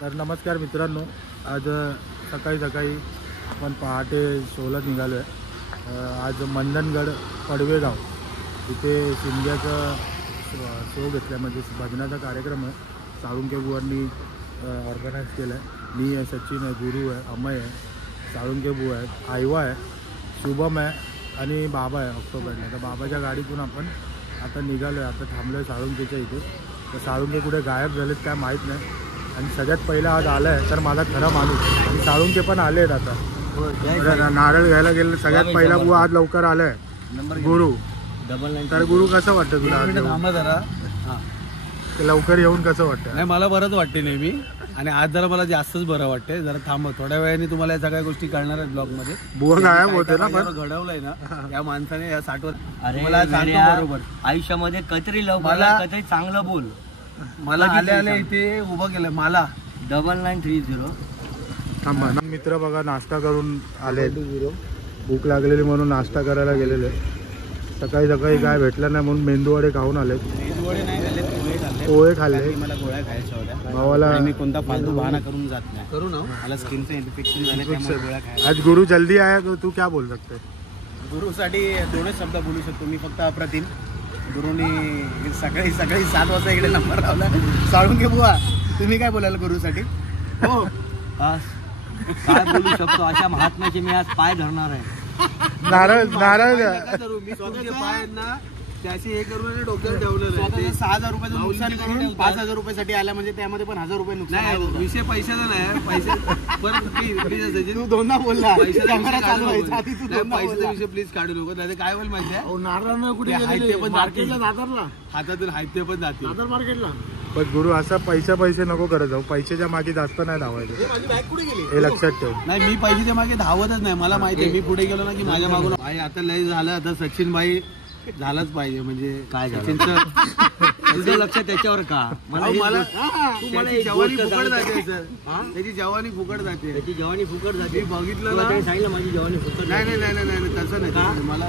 तर नमस्कार मित्रांनो, आज सकाळी आपण पहाटे शोला निघालो आहे। आज मंदनगड पडवेगाव इथे शिमग्याचा शो घेतला, म्हणजे भजनाचा कार्यक्रम आहे। साळुंके बुवांनी ऑर्गनाईज केला आहे। मी आहे, सचिन आहे, गुरु आहे, अमय आहे, साळुंके बुवा आहेत, आयवा आहे, शुभम आहे आणि बाबा आहे ऑक्टोबरला। तर बाबाच्या गाडीतून आपण आता निघालो आहे। आता थांबलो आहे साळुंकेच्या इथे। तर साळुंके कुठे गायब झालेत काय माहीत नाही। आणि सगळ्यात पहिला आज आला आहे तर माझा खरा माणूस, आणि साळुंके पण आले आहेत आता नारळ घ्यायला गेले। सगळ्यात पहिला बुवा आज लवकर आला आहे, गुरु। तर गुरु कसं वाटतं तुला आज थांबा जरा, लवकर येऊन कसं वाटतं? नाही मला बरंच वाटते नेहमी, आणि आज जरा मला जास्तच बरं वाटतंय। जरा थांबा, थोड्या वेळाने तुम्हाला या सगळ्या गोष्टी कळणार आहेत ब्लॉग मध्ये। बुवा गायब होते ना, पण घडवलंय ना या माणसाने या 60 अरे मला सांगतो बरोबर आयुष्यामध्ये कतरी लवकर कतरी चांगलं बोल। मला आले इथे उभं केलं मला 9930। थांबा ना मित्र, बघा नाश्ता करून आले, भूक लागलेली म्हणून नाश्ता करायला गेलेले। सकाळी काय भेटलं नाही म्हणून मेंदूवडे खाऊन आले। मेंदूवडे नाही खाल्ले, पोहे खाल्ले। मला गोळ्या खायच्या होत्या भावाला। मी कोणता फालतू बहाना करून जात नाही, करू ना। मला स्किनचं इन्फेक्शन झालं त्यामुळे गोळ्या खायच्या। आज गुरु जल्दी आया तो तू क्या बोल सकते? गुरुसाठी दोनच शब्द बोलू शकतो मी, फक्त अप्रतिम। गुरुनी सकाळी 7 वाजता इकडे नंबर लावला। साळुंके बुवा तुम्ही काय बोलाल गुरुसाठी? हो काय बोलू शकतो, अशा महात्म्याचे मी आज पाय धरणार आहे। नारळ मी स्वतःच्या पायांना त्याशी हे करून डोक्यावर ठेवलेलं आहे। 6,000 रुपयाचं नुकसान करून 5,000 रुपयासाठी आला, म्हणजे त्यामध्ये पण 1,000 रुपये नुकसान आहे। विषय पैशाचा नाही, पैसे तू दोनदा बोलला, पैशाचा विषय प्लीज काढू नको, नाही काय बोल माहिती आहे नारळ कुठे हातातून हात ते पण जातील मार्केटला। पण गुरु असा पैसे नको करत जाऊ, पैशाच्या मागे जास्त नाही धावायचं, हे लक्षात ठेव। नाही मी पैशाच्या मागे धावतच नाही, मला माहिती आहे मी पुढे गेलो ना की माझ्या मागून भाई आता लय झालं, आता सचिन भाई झालाच पाहिजे। म्हणजे काय तुझं लक्ष त्याच्यावर का? मला त्याची जवानी फुकट जाते सर, त्याची जवानी फुकट जाते, त्याची जवानी फुकट जाते। बघितलं ना, सांगितलं माझी जवानी फुकट। नाही तसं नाही, मला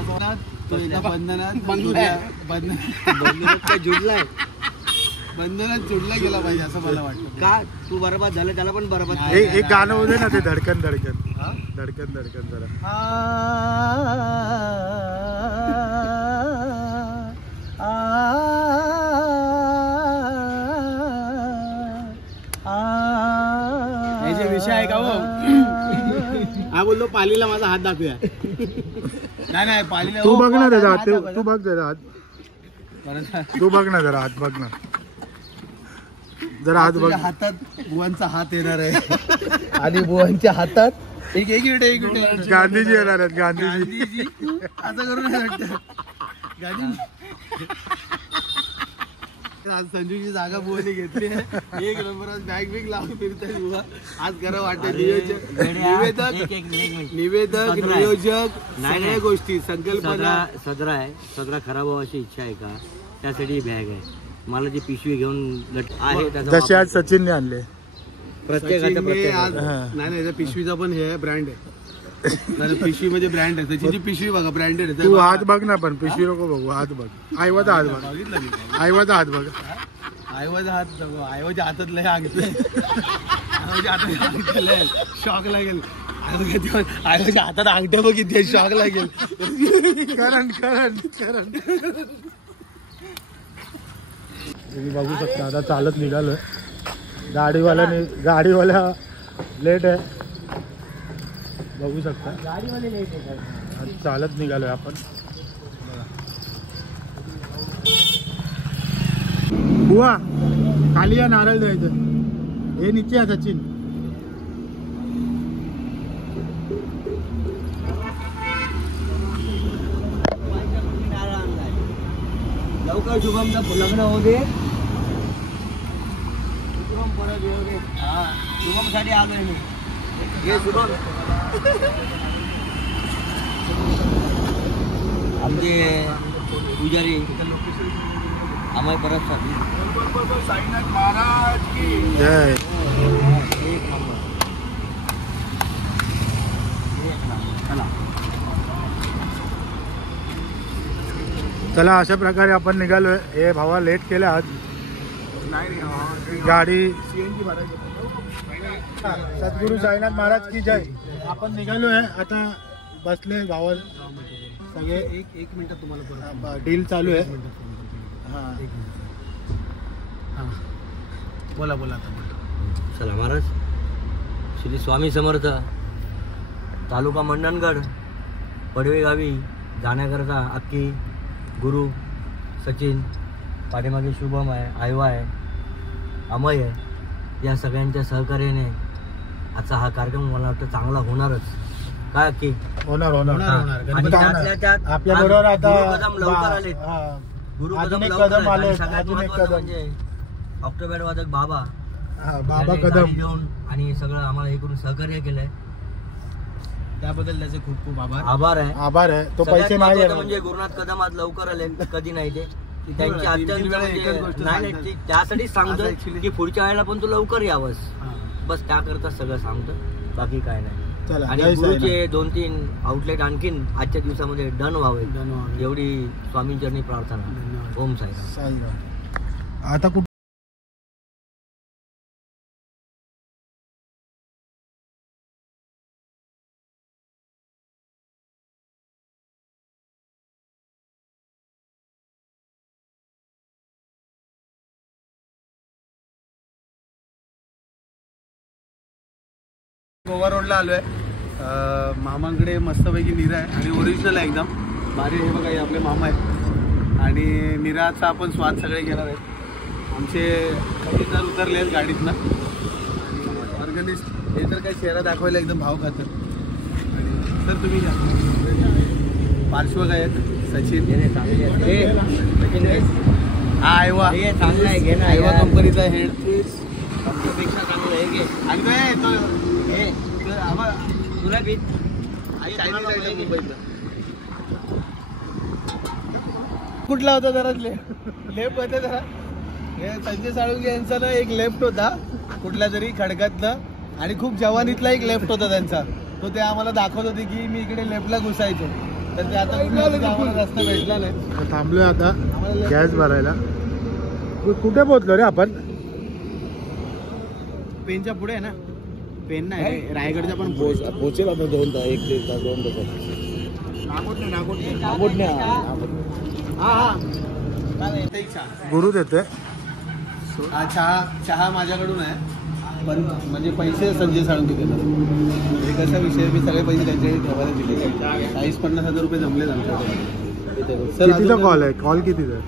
बंधनात जुडला गेला पाहिजे असं मला वाटतं। का तू बरबाद झालं त्याला पण बरबाद। एक गाणं होते ना ते धडकन जरा याचे विषय आहे का हो? हा बोललो पालीला माझा हात दाखवूया। नाही पालीला तू बघ ना त्याचा हात, तू बघ जरा हात, तू बघ ना जरा हात, बघ ना जरा हात बघ। हातात बुवांचा हात येणार आहे आणि बुवांच्या हातात एक मिनिट गांधीजी येणार आहेत, गांधीजी असं करून गांधी आज संजूची जागा बुवाने घेतली आहे। एक नंबर आज बॅग लावून फिरताय बुवा। आज खरं वाटतं निवेदक नियोजक सगळ्या गोष्टी संकल्पना सदरा आहे। सदरा खराब व्हायची इच्छा आहे का? त्यासाठी बॅग आहे। मला जी पिशवी घेऊन आहे जसे आज सचिनने आणले प्रत्येकाचा नाही पिशवीचा पण हे ब्रँड आहे, पिशवी म्हणजे ब्रँड आहे त्याची पिशवी बघा ब्रँडेड आहे। तू हात बघ ना, पण पिशवी नको बघू, हात बघ, आईवाचा हात बघ, आईवाचा हात बघ, आईवाच्या हातात लय अंगठे, शॉक लागेल। आईवाच्या हातात अंगठ्या बघितले, शॉक लागेल। करण तुम्ही बघू शकता आता चालत निघालोय। गाडीवाल्या लेट आहे, बघू शकता गाडीवाले लेट आहे। चालत निघालोय आपण। बुवा खाली या, नारळ द्यायचं, हे नीचे आहे सचिन। लवकर शुभमचं लग्न होऊ दे, शुभम परत येऊ दे। शुभम साठी आलोय मी। हे शुभम आमचे पुजारी आम्हाला परत साईनाथ महाराज की जय। चला अशा प्रकारे आपण निघालोय। हे भावा लेट केलं आज, गाडी सद्गुरू साईनाथ महाराज की जय. आपण निघालो आहे आता, बसले भावा सगळे. एक मिनिट तुम्हाला डील चालू आहे. हां बोला आता. चला महाराज, श्री स्वामी समर्थ. तालुका मंडणगड पडवे गावी जाण्याकरता अक्की, गुरु, सचिन, पाठीमागे शुभम आहे, आयवा आहे, अमय आहे, या सगळ्यांच्या सहकार्याने आजचा हा कार्यक्रम मला वाटतं चांगला होणारच. काय अक्की? होणार. आणि त्यातल्या त्यात आपल्या बरोबर आता गुरुकदम लवकर आले. गुरुकदम लवकर आले. आणि सगळ्यात महत्त्वाचं म्हणजे ऑक्टोबर वादक बाबा कदम घेऊन आणि सगळं आम्हाला हे करून सहकार्य केलंय, त्याबद्दल त्याचे खूप खूप आभार आहे. तो पैसे नाही म्हणजे गुरुनाथ कदम आज लवकर आले, कधी नाही ते त्यांची अत्यंत नाही, त्यासाठी सांगतो की पुढच्या वेळेला पण तू लवकर यावंस, बस त्याकरता सगळं सांगतो, बाकी काय नाही. आणि गुरुचे 2-3 आउटलेट आणखीन आजच्या दिवसामध्ये डन व्हावे एवढी स्वामींचरणी प्रार्थना. ओम साईराम. आता कुठे गोवा रोडला आलोय. मामांकडे मस्तपैकी निरा आहे आणि ओरिजिनल आहे एकदम भारी. हे बघा, हे आपले मामा आहेत आणि निराचा आपण स्वाद सगळे घेणार आहेत. आमचे खजिनदार उतरले आहेत गाडीतनं आणि ऑर्गनिस्ट हे तर काही चेहरा दाखवायला एकदम भाव खातं. आणि सर तुम्ही घ्या. पार्श्वक आहेत सचिन, हा आयवा, आयवा कंपनीचा हेड. पेक्षा चांगलं आहे की आणि तुला बी कुठला होता जरा लेफ्ट होता जरा. हे संजय साळुंके यांचा ना एक लेफ्ट होता कुठल्या तरी खडकातलं आणि खूप जवानीतला एक लेफ्ट होता त्यांचा. तो ते आम्हाला दाखवत होते की मी इकडे लेफ्टला घुसायचो, तर ते आता आम्हाला रस्ता भेटला नाही. थांबलोय आता गॅस भरायला. कुठे पोहोचलो रे आपण? पेनच्या पुढे आहे ना. पेन नाही, रायगडच्या पण पोहोचेल आता 2 तास 1 तास 2 तास. गुरु देते चहा माझ्याकडून आहे, पण म्हणजे पैसे संजय साळुंके देतात. हे कसा विषय, मी सगळे पैसे त्यांच्याकडे ठेवायला दिले. 40-50 हजार रुपये जमलेत आमच्याकडे. सर कितीचा कॉल आहे? कॉल कितीचा?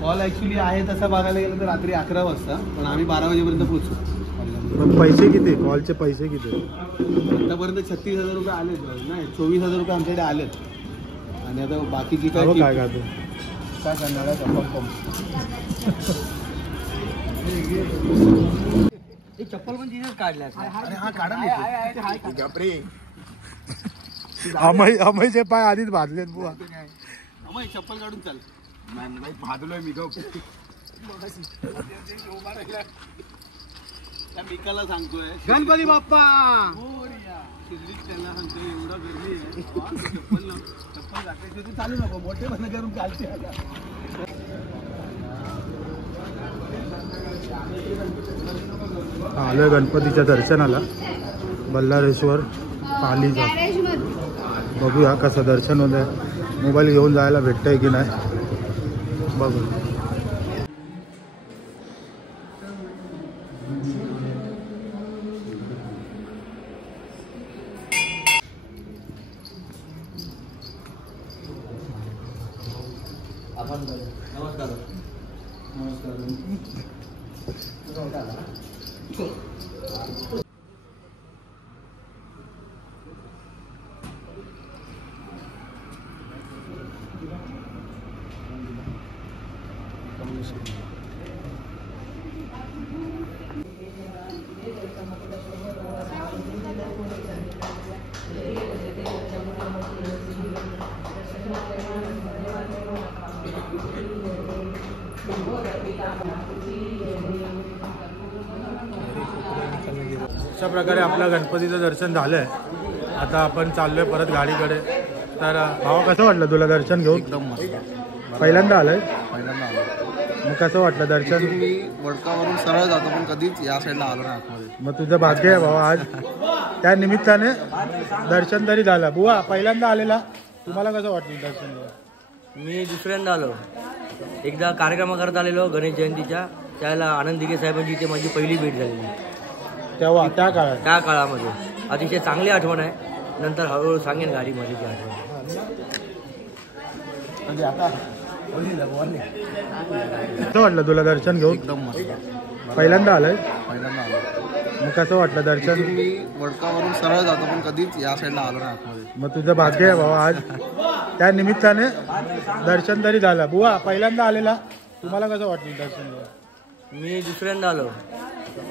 कॉल ऍक्च्युली आहे तसा बघायला गेलं तर रात्री 11 वाजता, पण आम्ही 12 वाजेपर्यंत पोहोचू. पैसे किती? कॉलचे पैसे किती? आतापर्यंत 36,000 रुपये आलेत. नाही, 24,000 रुपये आमच्याकडे आलेत. आणि आता बाकीची काय करणार आहे? चप्पल पण तिथेच काढल्या. अमयचे पाय आधीच भाजलेत बुवा. अमय चप्पल काढून चाल. भाजलोय मी. मिकाला सांगतोय गणपती बाप्पा त्यांना सांगतोय एवढा गर्मी आहे. चप्पल टाकायची तू चालू नको, मोठे बंद करून चालते. आलोय गणपतीच्या दर्शनाला बल्लारेश्वर पालीचा. बघूया कसं दर्शन होत आहे. मोबाईल घेऊन जायला भेटतंय की नाही बघू. नमस्कार. अशा प्रकारे आपलं गणपतीचं दर्शन झालंय. आता आपण चाललोय परत गाडीकडे. तर भावा कसं वाटलं तुला दर्शन घेऊन? एकदम मस्त. पहिल्यांदा आलाय? पहिल्यांदा आलो. मग कसं वाटलं दर्शन? मी वडकावरून सरळ जातो पण कधीच या साईडला आलो नाही आतमध्ये. मग तुझं भाग्य आहे भाऊ, आज त्या निमित्ताने दर्शन तरी झालं. बुवा पहिल्यांदा आलेला, तुम्हाला कसं वाटलं दर्शन? मी दुसऱ्यांदा आलो. एकदा कार्यक्रमाकरता आलेलो गणेश जयंतीच्या, त्याला आनंद दिघे साहेबांची इथे माझी पहिली भेट झालेली. तेव्हा त्या काळामध्ये अतिशय चांगली आठवण आहे. नंतर हळूहळू सांगेन गाडीमध्ये ती आठवण. कसं वाटलं तुला दर्शन घेऊन? एकदम मस्त. पहिल्यांदा आलंय? पहिल्यांदा आलो. मग कसं वाटलं दर्शन? मी वडकावरून सरळ जातो पण कधीच या साईडला आलो नाही आतमध्ये. मग तुझं भाग्य आहे भाऊ, आज त्या निमित्ताने दर्शन तरी झालं. बुवा पहिल्यांदा आलेला, तुम्हाला कसं वाटलं दर्शन? मी दुसऱ्यांदा आलो.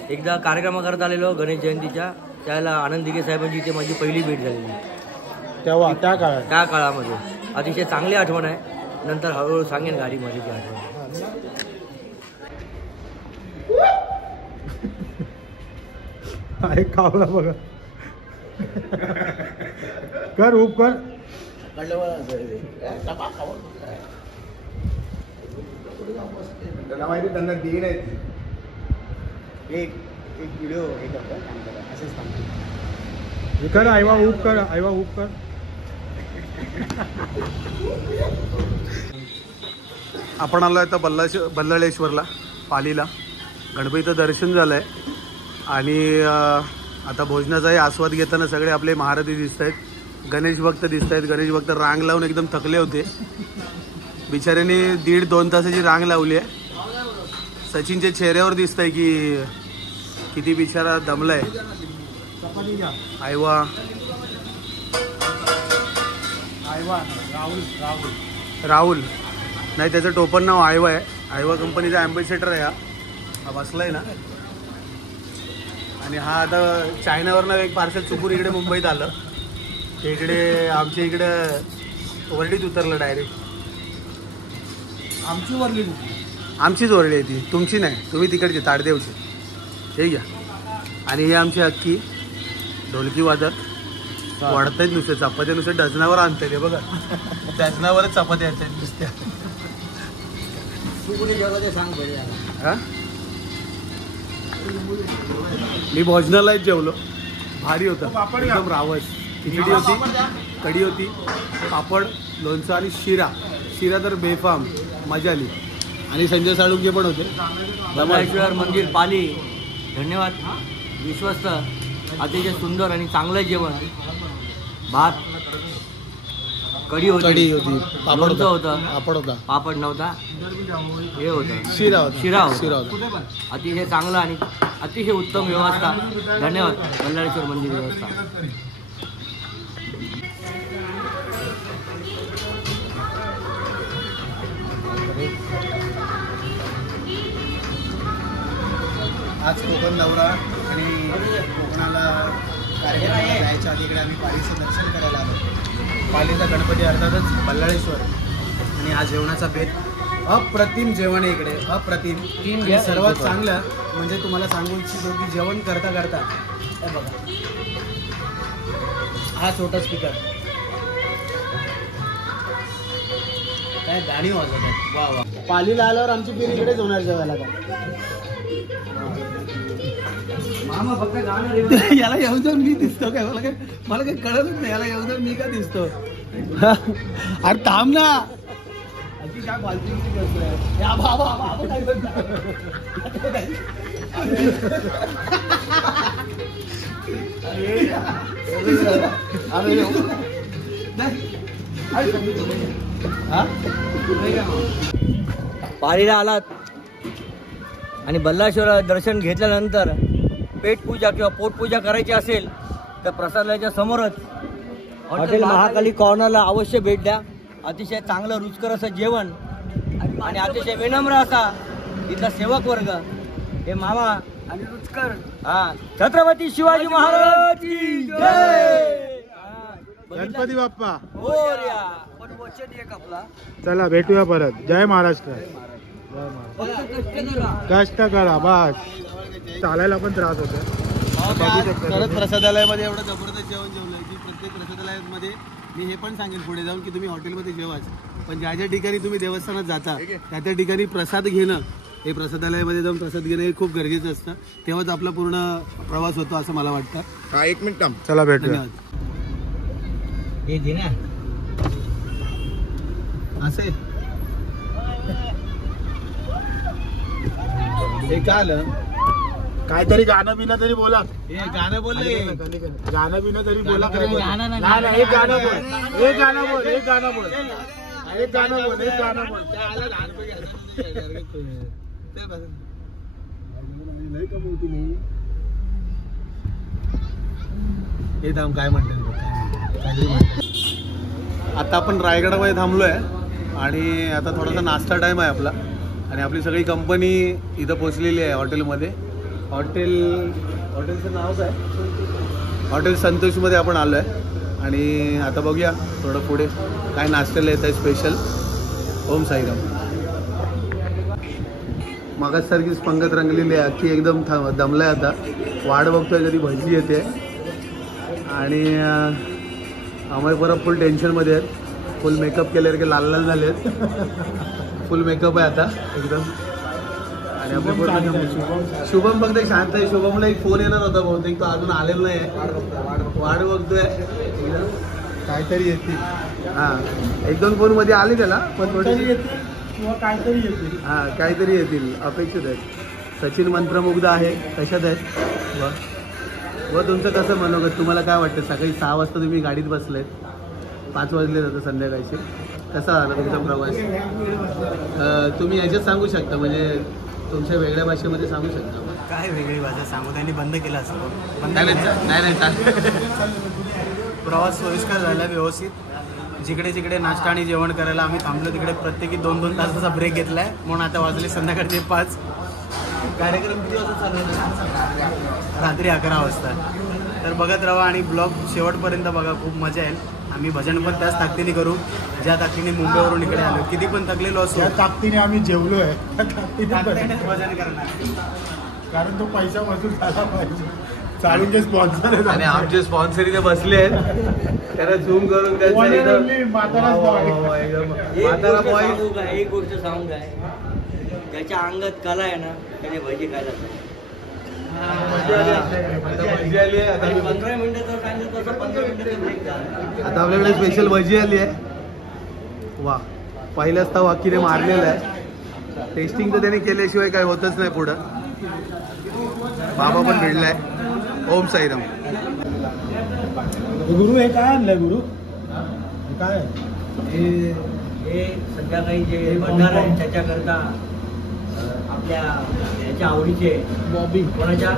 एकदा कार्यक्रमाकरता आलेलो गणेश जयंतीच्या, त्याला आनंद दिघे साहेबांची इथे माझी पहिली भेट झालेली. तेव्हा त्या काळामध्ये अतिशय चांगली आठवण आहे. नंतर हळूहळू सांगेन गाडीमध्ये ती आठवण. एक कावला बघा. कर उप कर. त्यांना माहिती त्यांना दिन आहे. एक व्हिडिओ हे करतो असेच सांगतो. हे कर आयवा उप कर, आयवा उप कर. आपण आलो आता बल्लाळेश्वरला, पालीला. गणपतीचं दर्शन झालं आहे आणि आता भोजनाचाही आस्वाद घेताना सगळे आपले महारथी दिसत आहेत, गणेश भक्त दिसत आहेत. गणेश भक्त रांग लावून एकदम थकले होते. बिचाऱ्याने 1.5-2 तासाची रांग लावली आहे. सचिनच्या चेहऱ्यावर दिसत आहे की किती बिचारा दमलाय. आयवा राहुल नाही, त्याचं टोपण नाव आयवा आहे. आयवा कंपनीचा ॲम्बॅसेडर आहे. हा बसलाय ना. आणि हा आता चायनावरनं एक पार्सल चुकून इकडे मुंबईत आलं. ते इकडे आमच्या इकडं वर्डीत उतरलं डायरेक्ट. आमचीच वर्डी आहे ती, तुमची नाही. तुम्ही तिकडची ताडदेवची. हे घ्या. आणि हे आमची अक्की ढोलकी वाजत वाढत आहेत. नुसते चपात्या नुसते डझनावर आणतात. हे बघा, डझनावरच चपात्या येत आहेत नुसत्या. हा, मी भोजनालाच जेवलो. भारी होतं एकदम. रावस खिचडी होती, कढी होती, पापड, लोणचं आणि शिरा तर बेफाम मजा आली. आणि संजय साळुंके पण होते. बल्लाळेश्वर मंदिर पाली, धन्यवाद. विश्वस्त, अतिशय सुंदर आणि चांगलं जेवण. भात, कढी होती, पापड होता, पापड नव्हता, हे होतं शिरा होता. अतिशय चांगलं आणि अतिशय उत्तम व्यवस्था. धन्यवाद बल्लाळेश्वर मंदिर व्यवस्था. आज कोकण दौरा आणि कोकणाला कार्यक्रम जायच्या आधी इकडे आम्ही पालीचं दर्शन करायला आलो. पालीचा गणपती अर्थातच बल्लाळेश्वर. आणि आज जेवणाचा बेत अप्रतिम जेवण आहे इकडे, अप्रतिम. आणि सर्वात चांगलं म्हणजे तुम्हाला सांगू इच्छितो की जेवण करता करता हे बघा, हा छोटा स्पीकर काय गाणी वाजत आहेत. वा वा. पालीला आल्यावर आमची पिढी इकडेच होणार जेवायला. का मामा फक्त गाणं याला येऊन जाऊन मी दिसतो काय? मला काही कळतच नाही. याला येऊन जाऊन मी का दिसतो? अरे थांब ना. काय फालतू करतोय? पालीला आलात आणि बल्लाळेश्वर दर्शन घेतल्यानंतर पेटपूजा किंवा पोटपूजा करायची असेल तर प्रसादाच्या समोरच हॉटेल महाकाली कॉर्नरला अवश्य भेट द्या. अतिशय चांगलं रुचकर असं जेवण आणि अतिशय विनम्र असा इथला सेवक वर्ग. हे मामा आणि रुचकर. हा, छत्रपती शिवाजी महाराज की जय. गणपती बाप्पा मोरया. पण वचन एक आपला. चला भेटूया परत. जय महाराष्ट्र. कष्ट करा बस. चालायला पण त्रास होतो. खरंच प्रसादालयामध्ये एवढं जबरदस्त जेवण जेवलंय की प्रत्येक प्रसादालयामध्ये मी हे पण सांगेन पुढे जाऊन की तुम्ही हॉटेलमध्ये जेवाच, पण ज्या ज्या ठिकाणी तुम्ही देवस्थानात जाता त्या त्या ठिकाणी प्रसाद घेणं, हे प्रसादालयामध्ये जाऊन प्रसाद घेणं हे खूप गरजेचं असतं. तेव्हाच आपला पूर्ण प्रवास होतो असं मला वाटतं. हा, 1 मिनिट थांब. चला भेटूया. हे दे ना. असे हे काय आलं, काहीतरी गाणं बिना तरी बोला. हे गाणं बोलले, गाणं बिना तरी बोला. गाणं नाही. नाही नाही, एक गाणं बोल, एक गाणं बोल, एक गाणं बोल, एक गाणं बोल, एक गाणं बोल. हे थांब, काय म्हणतात. आता आपण रायगडामध्ये थांबलोय आणि आता थोडासा नाश्ता टाइम आहे आपला, आणि आपली सगळी कंपनी इथं पोचलेली आहे हॉटेलमध्ये. हॉटेलचं नाव काय, हॉटेल संतोषमध्ये आपण आलो आहे. आणि आता बघूया थोडं पुढे काय नाश्त्याला येत आहे स्पेशल. ओम साईराम. मागासारखीच पंगत रंगलेली आहे, अख्खी एकदम दमलाय. आता वाट बघतोय कधी भजी येते, आणि आम्हाला परत फुल टेन्शनमध्ये आहेत. फुल मेकअप केल्यासारखे लाल लाल झाले आहेत. फुल मेकअप आहे आता एकदम. आणि आपल्या शुभम फक्त शांत आहे. शुभमला एक फोन येणार होता बहुतेक, तो अजून आलेला नाही आहे. वाट बघतोय काहीतरी येतील. हां, 1-2 फोन मध्ये आले त्याला, पण थोडी किंवा काहीतरी येतील. हां, काहीतरी येतील अपेक्षित आहेत. सचिन मंत्रमुग्ध आहे. कशात आहेत व तुमचं कसं मनोगत, तुम्हाला काय वाटतं? सकाळी 6 वाजता तुम्ही गाडीत बसलेत, 5 वाजले जातं संध्याकाळचे. कसा झाला तुमचा प्रवास? तुम्ही याच्यात सांगू शकता, म्हणजे तुमच्या वेगळ्या भाषेमध्ये सांगू शकता. काय वेगळी भाषा सांगू, त्यांनी बंद केला असं. नाही प्रवास सोयीस्कर झाला व्यवस्थित. जिकडे जिकडे नाश्ता आणि जेवण करायला आम्ही थांबलो तिकडे प्रत्येकी 2-2 तासाचा ब्रेक घेतला आहे. म्हणून आता वाजले संध्याकाळचे 5. कार्यक्रम किती वाजता चालू होता? रात्री 11 वाजता. तर बघत राहा आणि ब्लॉग शेवटपर्यंत बघा, खूप मजा येईल. आम्ही भजन पण त्याच ताकदीने करू ज्या ताकदीने मुंबईवरून इकडे आलो. किती पण थकलेलो असो, त्या ताकदीने आम्ही जेवलो आहे, त्या ताकदीने भजन करणार. कारण तो पैसा वसूल झाला पाहिजे. चालूचे स्पॉन्सर आहेत आणि आमचे स्पॉन्सर इथे बसले आहेत, त्याला झूम करून म्हातारा बॉय. एक गोष्ट सांगू काय, ज्याच्या अंगात कला आहे ना त्याने भजी खायला. 15 मिनिटाचं सांगितलं तसं 15 मिनिटाचं ब्रेक झाला. आता आपल्याकडे स्पेशल भजी आली आहे. वा, पहिल्याच ताव अख्खीने मारलेला आहे. टेस्टिंग तर त्याने केल्याशिवाय काय होतच नाही पुढं. बाबा पण भेटलाय. ओम साईराम. गुरु हे काय आणलंय गुरु? काय हे संध्याकाळी जे भंडार आहे त्याच्याकरता आपल्या याच्या आवडीचे बॉबी, कोणाच्या,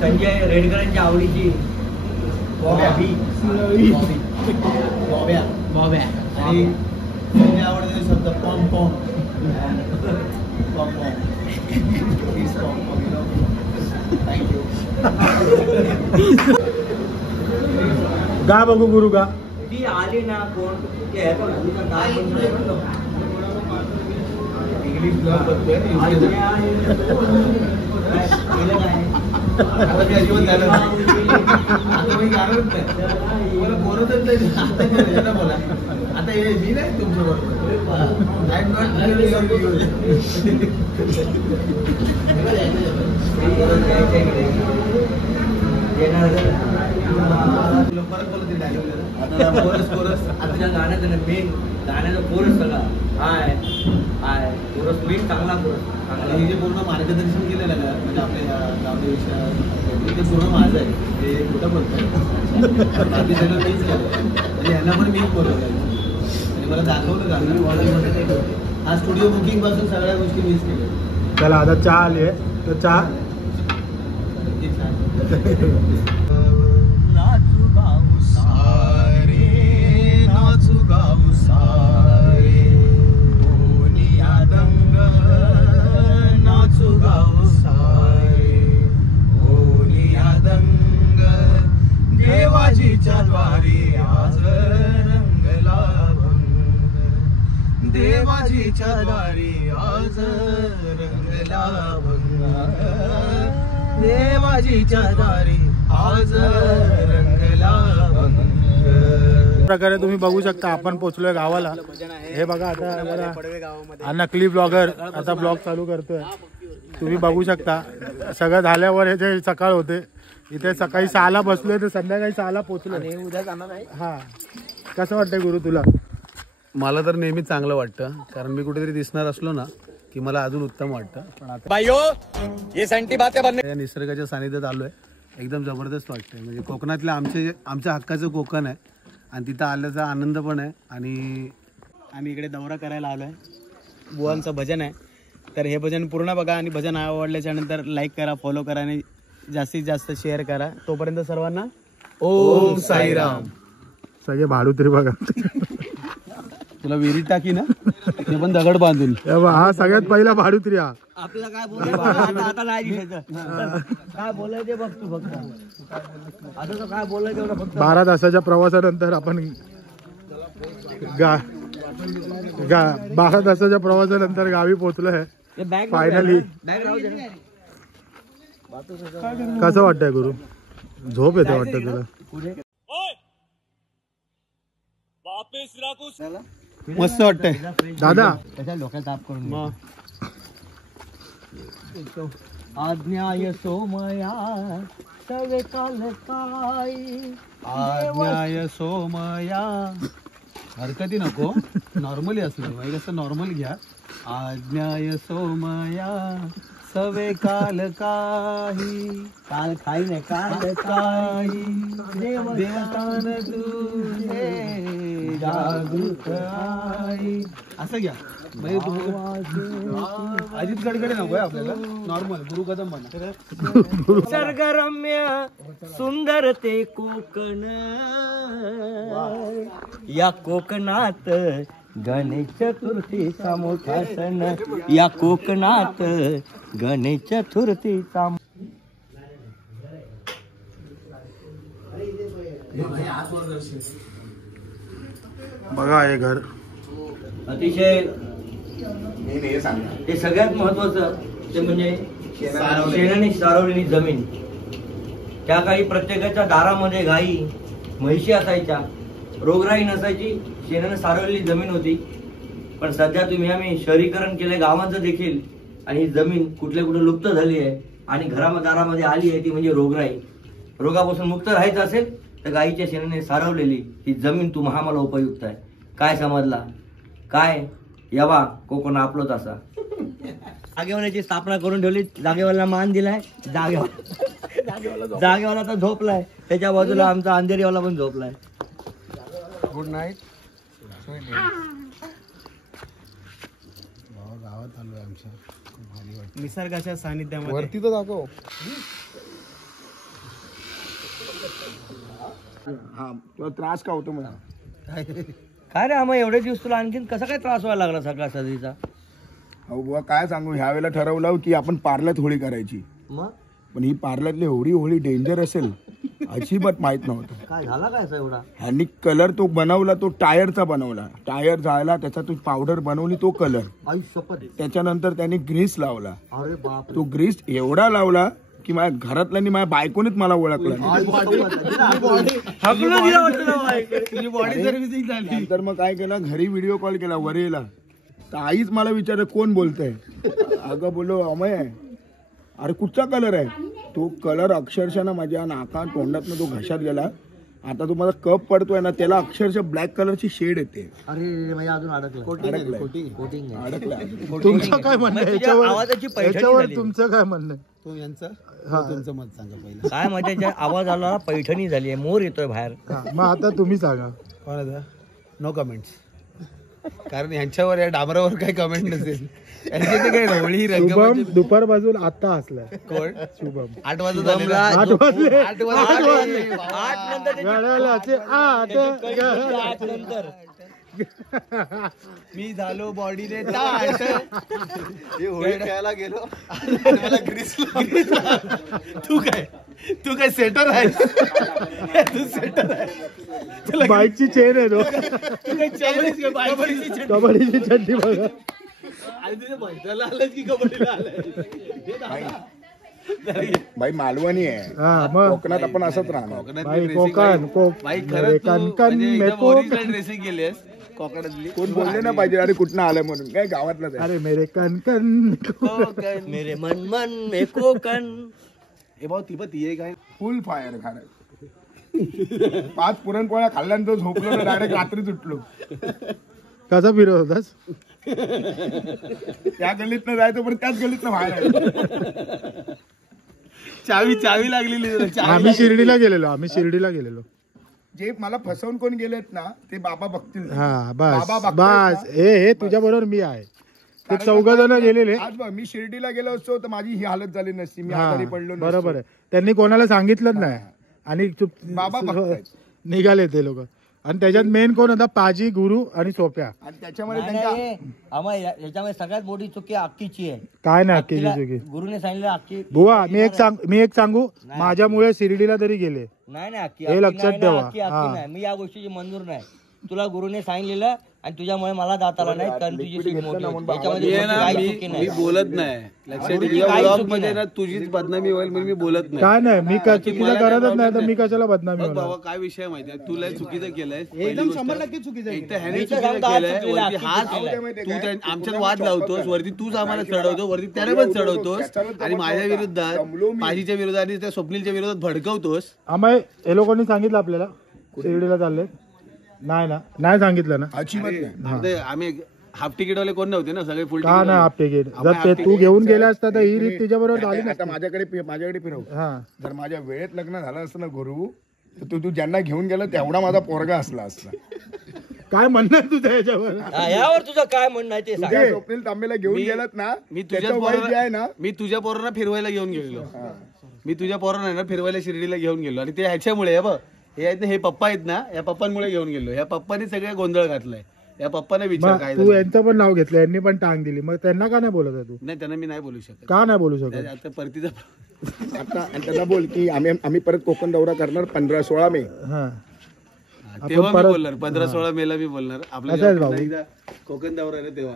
संजय रेडकरांच्या आवडीची बॉब्या आणि त्यांनी आवडलेले शब्द पॉम पॉम. गा बघू गुरु गा. ती आली ना कोण ते इंग्लिश ब्लॉग बघतोय. बोला आता हे मी नाही तुमच्या आपल्या गाण्याचं मेन गाण्याचा कोरस सगळा हाय हाय कोरस मेन चांगला कोरस. हे जे पूर्ण मार्गदर्शन केलेलं ना, म्हणजे आपल्या गावदेवीच्या ते पूर्ण माझं आहे. ते कुठं बोलतोय बाकी सगळं मीच केलं, म्हणजे यांना पण मीच बोलवलं आणि मला दाखवलं गाणं. हा स्टुडिओ बुकिंग पासून सगळ्या गोष्टी मीच केल्या. चला आता चहा आली आहे, तर चहा देवाजीच्या द्वारी आज रंगला भंग. देवाजीच्या द्वारी आज रंगला भंग. देवाजीच्या द्वारी आज रंगला भंग. प्रकारे तुम्ही बघू शकता आपण पोहोचलोय गावाला. हे बघा आता जरा हा नकली ब्लॉगर आता ब्लॉग चालू करतोय. तुम्ही बघू शकता सगळं झाल्यावर हे जे सकाळ होते इथे सकाळी 6ला बसलोय तर संध्याकाळी 6ला पोहोचलोय. उद्या जाणार आहे. हा कसं वाटतंय गुरु तुला? मला तर नेहमी चांगलं वाटतं कारण मी कुठेतरी दिसणार असलो ना की मला अजून उत्तम वाटतं. पण आता या निसर्गाच्या सानिध्यात आलोय एकदम जबरदस्त वाटतंय. म्हणजे कोकणातलं आमच्या हक्काचं कोकण आहे आणि तिथं आल्याचा आनंद पण आहे. आणि आम्ही इकडे दौरा करायला आलोय. बुवांचं भजन आहे तर हे भजन पूर्ण बघा आणि भजन आवडल्याच्या नंतर लाईक करा, फॉलो करा आणि जास्तीत जास्त शेअर करा. तोपर्यंत सर्वांना ओम साईराम. सगळे भाडूत्री बघा. तुला विहिरीत टाकी ना ते पण दगड बांधून. हा सगळ्यात पहिला भाडूत्री. हा आपल्याला काय बोलायचं आता नाही दिसायचं. काय बोलायचं बघ तू फक्त. आता तर काय बोलायचं एवढं फक्त. 12 तासाच्या प्रवासानंतर आपण 12 तासाच्या प्रवासानंतर गावी पोहोचलोय फायनली. कसं वाटतंय गुरु? झोप येते वाटतं तुला? मस्त वाटतंय दादा. त्याच्या डोक्यात ताप करून आज्ञाय सोमया सवे काल काय. आज्ञाय सोमया. हरकती नको नॉर्मली असलं कसं नॉर्मल घ्या. आज्ञाय सोमया सवे काल काही. काल खाई नाही काल काही देवतान तुझे जागृत आई. असं घ्या म्हणजे अजित गडकडे नको आपल्याला नॉर्मल गुरु कदम म्हणा. सर्गरम्य सुंदर ते कोकण या कोकणात गणेश चतुर्थीचा मोठा सण. या कोकणात गणेश चतुर्थीचा. बघा हे घर अतिशय ते सगळ्यात महत्वाचं ते म्हणजे शेणाने सारवलेली जमीन. त्या काळी प्रत्येकाच्या दारामध्ये गाई म्हैशी असायच्या. रोगराई नसायची. शेणाने सारवलेली जमीन होती. पण सध्या तुम्ही आम्ही शहरीकरण केलंय गावांचं देखील आणि ही जमीन कुठल्या कुठे लुप्त झाली आहे आणि दारामध्ये आली आहे ती म्हणजे रोगराई. रोगापासून मुक्त राहायचं असेल तर गाईच्या शेणाने सारवलेली ही जमीन तुम्हा आम्हाला उपयुक्त आहे. काय समजला? काय यावा कोकण आपलोच असा. जागेवाल्याची स्थापना करून ठेवली. जागेवाला मान दिलाय. जागेवाला तर झोपलाय. त्याच्या बाजूला आमचा अंधेरीवाला पण झोपलाय. Good night. गावात आलोय आमच्या निसर्गाच्या सानिध्यामध्ये. वरती तर दाखव. हा तुला त्रास का होतो मला? काय रे आम्हाला एवढे दिवस तुला आणखीन कसा काय त्रास व्हायला लागला सकाळ सदरीचा? अहो बुवा काय सांगू, ह्या वेळेला ठरवलं की आपण पार्ल्यात होळी करायची. मग पण ही पार्ल्यातली एवढी होळी डेंजर असेल अजिबात माहित नव्हतं. काय झाला काय एवढा? ह्यांनी कलर तो बनवला, तो टायरचा बनवला. टायर झाला त्याचा तो पावडर बनवली, तो कलर. त्याच्यानंतर त्यांनी ग्रीस लावला. अरे बाप. तो ग्रीस एवढा लावला की माझ्या घरातल्यांनी माझ्या बायकोनीच मला ओळखलं. नंतर मग काय केलं, घरी व्हिडिओ कॉल केला वरेला. तर आईच मला विचारलं कोण बोलतंय. अगं बोलो अमय आहे. अरे कुठचा कलर आहे? तो कलर अक्षरशः ना माझ्या नाका तोंडातनं तो घशात गेला. आता तो माझा कप पडतोय ना त्याला अक्षरशः ब्लॅक कलरची शेड येते. अरे म्हणजे अजून अडकलं. तुमचं काय म्हणणं आहे याच्यावर? तुमचं काय म्हणणं? तो यांचं तुमचं मत सांगा पहिलं. काय माझ्या आवाज आला, पैठणी झाली आहे, मोर येतोय बाहेर. मग आता तुम्ही सांगा. No comments. कारण यांच्यावर या डाबरावर काही कमेंट नसेल. काय होळी शुभम दुपार बाजून आता असलाय. कोण? शुभम 8 वाजले. नंतर मी झालो बॉडीने ताट. होळी खेळायला गेलो मला ग्रीस. तू काय सेटर आहे? तू सेटर आहे. बाईकची चेन आहे. कबड्डीची चड्डी बघा. आणि तिथे बैठायला आलं की कबड्डीला आलंय. भाई मालवणी आहे, हा मग कोकणात आपण असंच राहणार. भाई कोकण कणकण मेको ड्रेसिंग केलीस कोकणातली. कोण बोलले ना पाहिजे अरे कुठनं आलं म्हणून, काय गावातलं अरे मेरे कणकण मेरे मन मन में कोकण. हे भाऊ ती आहे काय फुल फायर खाणार. 5 पुरणपोळ्या खाल्ल्यानंतर झोपलो ना डायरेक्ट रात्रीच उठलो. कसा फिरत होतास? त्या गल्लीतनं जायचं पण त्याच गल्लीतनं बाहेर आहे. चावी लागलेली. आम्ही शिर्डीला गेलेलो. जे मला फसवून कोण गेलेत ना ते बाबा बघतील. हा बाबा बस बघतायत बस हे तुझ्या बरोबर मी आहे. ते 4 जण गेलेले. आज बघ मी शिर्डीला गेलो असतो तर माझी ही हालत झाली नसती, मी हा आजारी पडलो नसतो. बरोबर आहे. त्यांनी कोणाला सांगितलंच नाही आणि चुप बाबा बघतायत. निघाले ते लोक. आणि त्याच्यात मेन कोण होता? पाजी, गुरु आणि सोप्या. आणि त्याच्यामध्ये नाही, त्यांच्या नाही, आम्हाला याच्यामध्ये सगळ्यात मोठी चुकी अक्कीची आहे. काय नाही अक्की तिला चुकी. गुरुने सांगितलं अक्की. बुवा मी एक सांगू, माझ्यामुळे शिर्डीला तरी गेले. नाही अक्की, हे लक्षात नाही ना, ठेवा. अक्की नाही. मी या गोष्टीची मंजूर नाही. तुला गुरुने सांगितलेलं आणि तुझ्यामुळे मला जाता आला नाही, कारण तुझी चूक मोठी होती. याच्यामध्ये ये तुझी ना, काही मी चुकी मी नाही. बोलत नाही. लक्षात ठेव, तुझी तुझ्या काही ब्लॉग चुकी मध्ये नाही. ना तुझीच बदनामी होईल म्हणून मी बोलत नाही. काय नाही मी चुकीचं करतच नाही तर मी कशाला बदनामी बघ होणार? बाबा काय विषय माहितीये, तुला चुकीचं केलंय. एकदम 100% चुकीचं आहे. एक तर ह्याने मी तर चुकीचं सांगतो, आज केलंय. चुकीला वरती अक्की हात चुकीला तू आमच्यात वाद लावतोस, वरती तूच आम्हाला चढवतो, वरती त्याने पण चढवतोस आणि माझ्या विरोधात, पाजीच्या विरोधात आणि त्या स्वप्नीलच्या विरोधात भडकवतोस. आम्ही हे लोकांनी सांगितलं आपल्याला शिर्डीला चालले. नाही सांगितलं ना. अजिबात नाही. ते आम्ही हाफ तिकीट वाले कोण नव्हते ना, सगळे फुल का नाही हाफ तिकीट? जर ते तू घेऊन गेला असता तर ही रीत तिच्या बरोबर झाली आता माझ्याकडे फिरव. हा जर माझ्या वेळेत लग्न झालं असतं ना गुरु, तर तू ज्यांना घेऊन गेला तेवढा माझा पोरगा असला असता. काय म्हणणार तुझं याच्यावर? यावर तुझं काय म्हणणं आहे ते सांग. तुझ्या स्वप्नील तांबेला घेऊन गेलात ना, मी त्याचं वय जे आहे ना, मी तुझ्या पोरांना फिरवायला घेऊन गेलो. मी तुझ्या पोरांना ना फिरवायला शिर्डीला घेऊन गेलो आणि ते ह्याच्यामुळे बघ हे आहेत ना, हे पप्पा आहेत ना, या पप्पांमुळे घेऊन गेलो. या पप्पांनी सगळे गोंधळ घातलाय. या पप्पाने विचार काय तू यांचं पण नाव घेतलं, यांनी पण टांग दिली, मग त्यांना का नाही बोलत आहे तू? नाही, त्यांना मी नाही बोलू शकत. का नाही बोलू शकत? आता परतीचा आता आणि त्यांना बोल की आम्ही परत कोकण दौरा करणार 15-16 मे. हा तेव्हा मी बोलणार, 15-16 मेला मी बोलणार. आपल्या असं आहे जेव्हा भाऊ. एकदा कोकण दौरा आहे ना तेव्हा.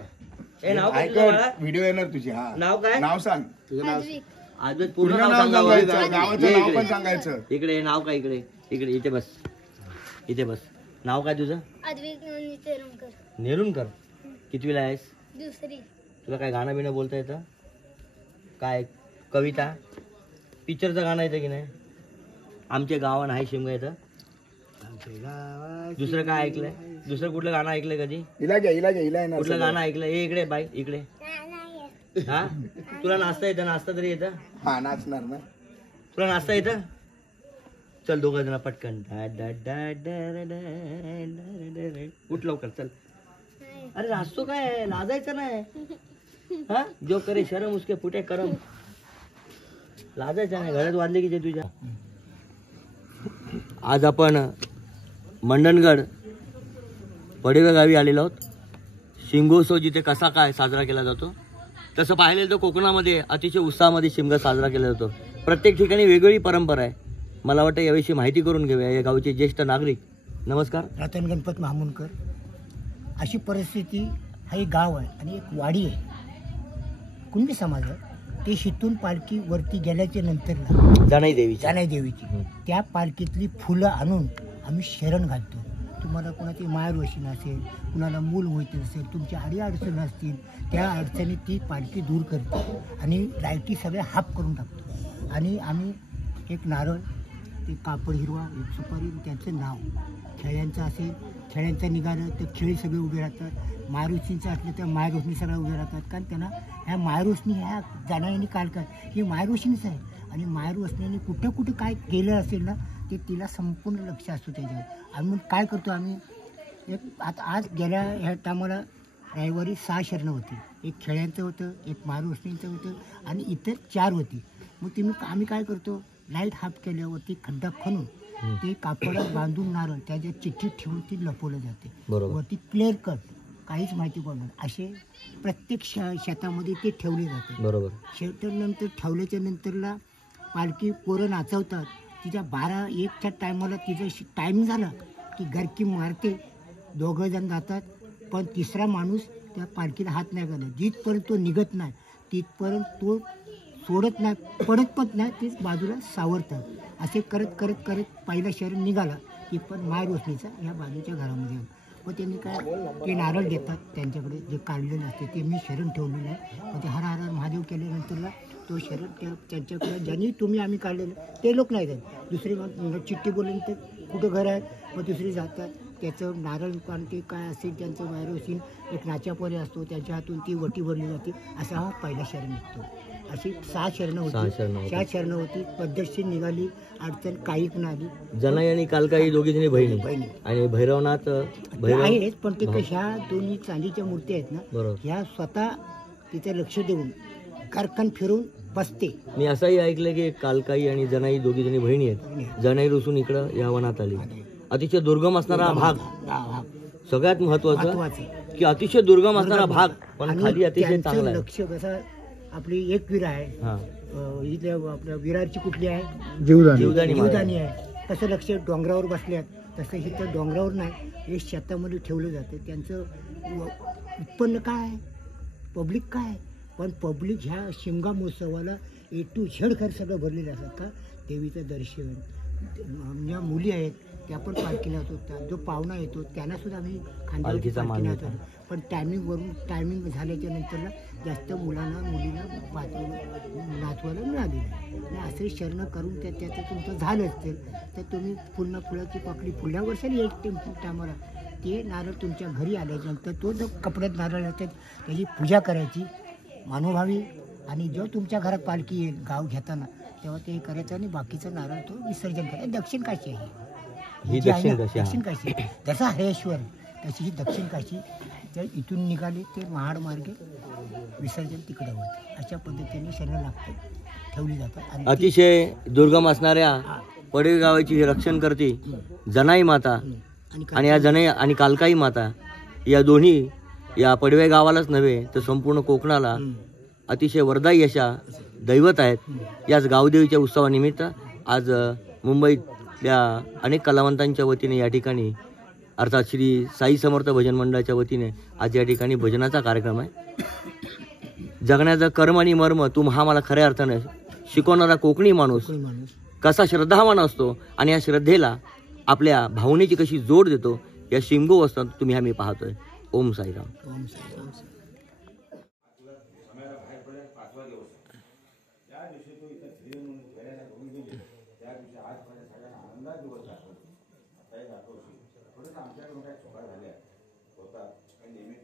हे नाव काय तुझं बाळा? व्हिडिओ येणार तुझी. हा नाव काय? नाव सांग. तुझं नाव आज पूर्ण पूर्ण नाव नाव सांगा. सांगायचं, गावाचं ये नाव इकडे. पण सांगायचं. इकडे हे नाव काय? इकडे इथे बस. नाव काय तुझं? नेरुणकर. कितवीला आहेस? दुसरी. तुला काय गाणं बिणं बोलता येतं? काय कविता, पिक्चरचं गाणं येतं की नाही? आमच्या गावा नाही शिमगा येतं. दुसरं काय ऐकलंय? दुसरं कुठलं गाणं ऐकलंय कधी? हिला येणार. कुठलं गाणं ऐकलंय? हे इकडे बाई इकडे. हा तुला नाचता येतं? नाचता तरी येतं? हा नाचणार ना. तुला नाचता येतं? चल दोघं जण पटकन. उठ लवकर चल. अरे नाचतो काय? लाजायचं नाही. हा जो करे शरम उसके फुटे करम. लाजायचं नाही. घरात वाजले की ते तुझ्या. आज आपण मंडणगड पडवे गावी आलेलो आहोत. शिमगोत्सव जिथे कसा काय साजरा केला जातो तसं पाहिलं तर कोकणामध्ये अतिशय उत्साहामध्ये शिमगा साजरा केला जातो. प्रत्येक ठिकाणी वेगवेगळी परंपरा आहे. मला वाटतं याविषयी माहिती करून घेऊया. या गावचे ज्येष्ठ नागरिक. नमस्कार. रतन गणपत महामुनकर. अशी परिस्थिती, हा एक गाव आहे आणि एक वाडी आहे, कुणबी समाज आहे. ते शितून पालखी वरती गेल्याच्या नंतरला जानाई देवीची त्या पालखीतली फुलं आणून आम्ही शरण घालतो. तुम्हाला कोणाची मायरोशी नसेल, कुणाला मूल व्हायचं असेल, तुमच्या अडीअडचणी असतील, त्या अडचणी ती पालखी दूर करते आणि लाईटी सगळ्या हाफ करून टाकतो. आणि आम्ही एक नारळ, ते कापड हिरवा, एक सुपारी, त्यांचं नाव. खेळ्यांचं असेल, खेळ्यांचं निघालं तर खेळी सगळे उभे राहतात. मायरोशींचं असलं तर मायरोशनी सगळ्या उभे राहतात. कारण त्यांना ह्या मायरोशनी, ह्या जाणाऱ्यांनी काल काय ही मायरोशनीच आहे. आणि मायरोशनीने कुठं काय केलं असेल ना ते तिला संपूर्ण लक्ष असतो त्याच्यावर. आणि मग काय करतो आम्ही, एक आता आज गेल्या ह्या टायमाला रविवारी 6 शरणं होती. एक खेळ्यांचं होतं, एक मायरोशनींचं होतं आणि इतर 4 होती. मग आम्ही काय करतो, लाईट हाफ केल्यावरती खड्डा खणून ते कापडात बांधून नारळ त्याच्यात चिठ्ठी ठेवून ती लपवलं जाते. वरती क्लिअर कट, काहीच माहिती पडणार. असे प्रत्येक शेतामध्ये ते ठेवले जाते. बरोबर. शेतानंतर ठेवल्याच्या नंतरला पालखी पोरं नाचवतात. तिच्या 12-1च्या टायमाला तिचं टाईम झाला की गरकी मारते. 2 जण जातात, पण 3रा माणूस त्या पालखीला हात नाही घालत. जिथपर्यंत तो निघत नाही तिथपर्यंत तो सोडत नाही, पडत पण नाही, ते बाजूला सावरतात. असे करत करत करत पहिला शरण निघाला की पण माय रोशनीचा ह्या बाजूच्या घरामध्ये आला. मग त्यांनी काय ते नारळ देतात त्यांच्याकडे जे काढलेलं असते ते मी शरण ठेवलेलं आहे. मग ते हर हर महादेव केल्यानंतरला तो शरण त्यांच्याकडे ज्यांनी तुम्ही आम्ही काढलेलं ते लोक नाही जात. दुसरी मग चिठ्ठी बोलल्यानंतर कुठं घर आहे, मग दुसरी जातात. त्याचं नारळ पान ते काय असेल त्यांचं मायरोसीन एक नाच्यापोरे असतो, त्यांच्या हातून ती वटी भरली जाते. असा हा पहिला शरण निघतो. अशी 6 शरणं होती. 6 शरणं होती. पद्धतशीर निघाली, अडचण काही पण आली. जनाई आणि कालकाई दोघी जणी बहिणी आणि भैरवनाथ आहेच, पण ते ह्या दोन्ही चांदीच्या मूर्ती आहेत ना, ह्या स्वतः तिथे लक्ष देऊन कारखान फिरून बसते. मी असंही ऐकलं की कालकाई आणि जनाई दोघी जणी बहिणी आहेत. जनाई रुसून इकडं या वनात आली. अतिशय दुर्गम असणारा भाग सगळ्यात महत्वाचं की अतिशय दुर्गम असणारा भाग, पण खाली अतिशय चांगला आहे. लक्ष कसं आपली एक विरा आहे, इथे आपल्या विरारची कुठली आहे, जीवदानी आहे. तसं लक्ष डोंगरावर बसल्यात, तसं इथं डोंगरावर नाही, हे शेतामध्ये ठेवलं जातं. त्यांचं उत्पन्न काय आहे, पब्लिक काय, पण पब्लिक ह्या शिमगा महोत्सवाला A to Z घर सगळं भरलेलं असतात. का देवीचं दर्शन, ज्या मुली आहेत त्या पण पालखीला होतात, जो पाहुणा येतो त्यांना सुद्धा आम्ही खांद्यावरती पालखीला होतो. पण टायमिंग झाल्याच्या नंतरला जास्त मुलीला नाचवायला मिळाली नाही. असे शरण करून त्याचं तुमचं झालं असेल तर तुम्ही पुन्हा फुलाची पाकळी पुढल्या वर्षाला एक टायमाला ते नारळ तुमच्या घरी आल्याच्यानंतर तो जो कपड्यात नारळ असतात त्याची पूजा करायची मानोभावी. आणि जो तुमच्या घरात पालखी येईल गाव घेताना तेव्हा ते करायचं आणि बाकीचं नारळ तो विसर्जन करायचं. दक्षिण काशी आहे ही, दक्षिण काशी. जसा हरेश्वर तशी ही दक्षिण काशी. तर इथून निघाले ते महाड मार्गे विसर्जन तिकडं होतं. अशा पद्धतीने शरण लागते ठेवली जातात. अतिशय दुर्गम असणाऱ्या पडवे गावाची रक्षण करते जनाई माता आणि या जनाई आणि कालकाई माता या दोन्ही या पडवे गावालाच नव्हे तर संपूर्ण कोकणाला अतिशय वरदायी अशा दैवत आहेत. याच गावदेवीच्या उत्सवानिमित्त आज मुंबईतल्या अनेक कलावंतांच्या वतीने या ठिकाणी अर्थात श्री साई समर्थ भजन मंडळाच्या वतीने आज या ठिकाणी भजनाचा कार्यक्रम आहे. जगण्याचं कर्म आणि मर्म तू हा मला खऱ्या अर्थाने शिकवणारा कोकणी माणूस कसा श्रद्धावान असतो आणि या श्रद्धेला आपल्या भावनेची कशी जोड देतो या शिमगो असतात तुम्ही आम्ही पाहतोय. ओम साईराम. ओम साईराम. आमच्याकडून काय चुका झाल्या होतात नेहमी